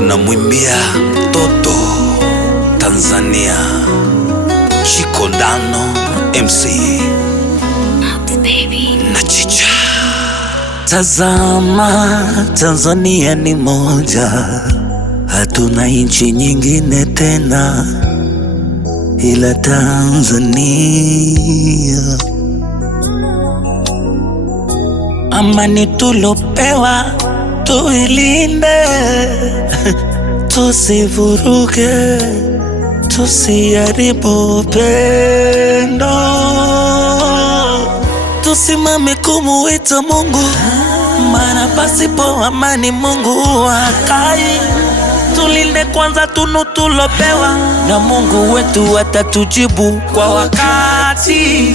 tunamwimbia mtoto Tanzania, Chikondano MC na Chicha. Tazama, Tanzania ni moja, hatuna nchi nyingine tena ila Tanzania. Amani tulopewa tuilinde, tusivuruge, tusiharibu pendo. Tusimame kumuita Mungu, maana pasipo amani Mungu hakai. Tulinde kwanza tunu tulopewa, na Mungu wetu atatujibu kwa wakati.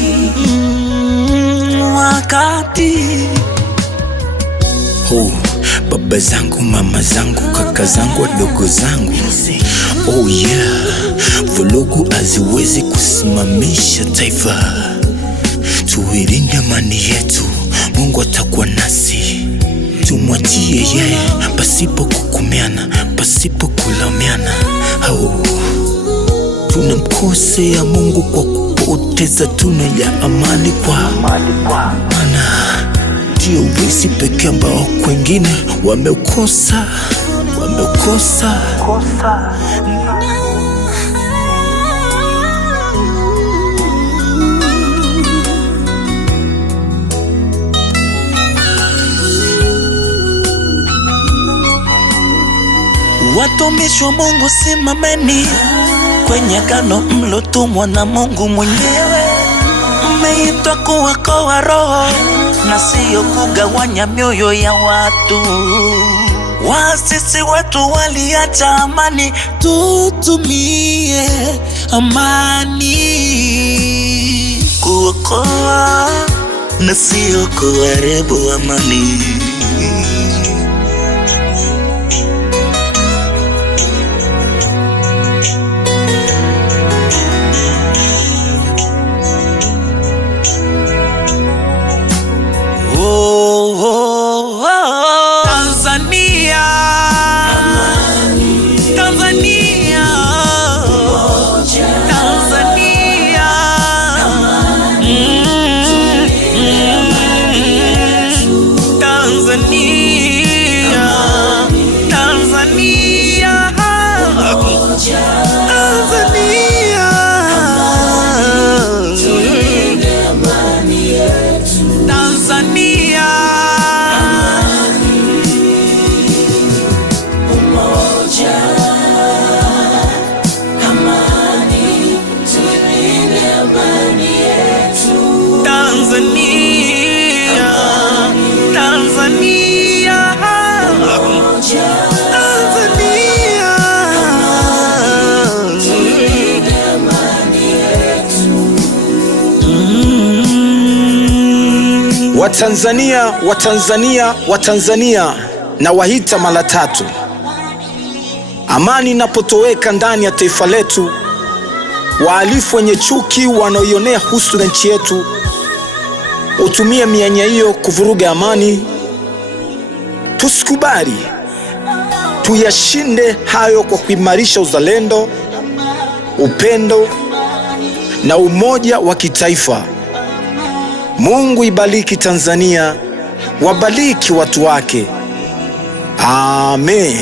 Oh, baba zangu, mama zangu, kaka zangu, wadogo zangu, oh yeah, vurugu haziwezi kusimamisha taifa. Tuilinde amani yetu, Mungu atakuwa nasi. Tumwachie yeye, pasipo kukumiana, pasipo kulaumiana. Oh, tunamkosea Mungu kwa kupoteza tunu ya amani kwa maana ndio wisi pekee ambao kwengine wameukosa. Watumishi wa Mungu, simameni kwenye agano mlotumwa na Mungu mwenyewe. Mmeitwa kuokoa roho na sio kugawanya mioyo ya watu. Waasisi wetu waliacha amani, tutumie amani kuokoa na sio kuharibu amani. Watanzania na wahita mara tatu. Amani inapotoweka ndani ya taifa letu, wahalifu wenye chuki wanaoionea husu na nchi yetu utumie mianya hiyo kuvuruga amani. Tusikubali, tuyashinde hayo kwa kuimarisha uzalendo, upendo na umoja wa kitaifa. Mungu ibariki Tanzania, wabariki watu wake. Amen.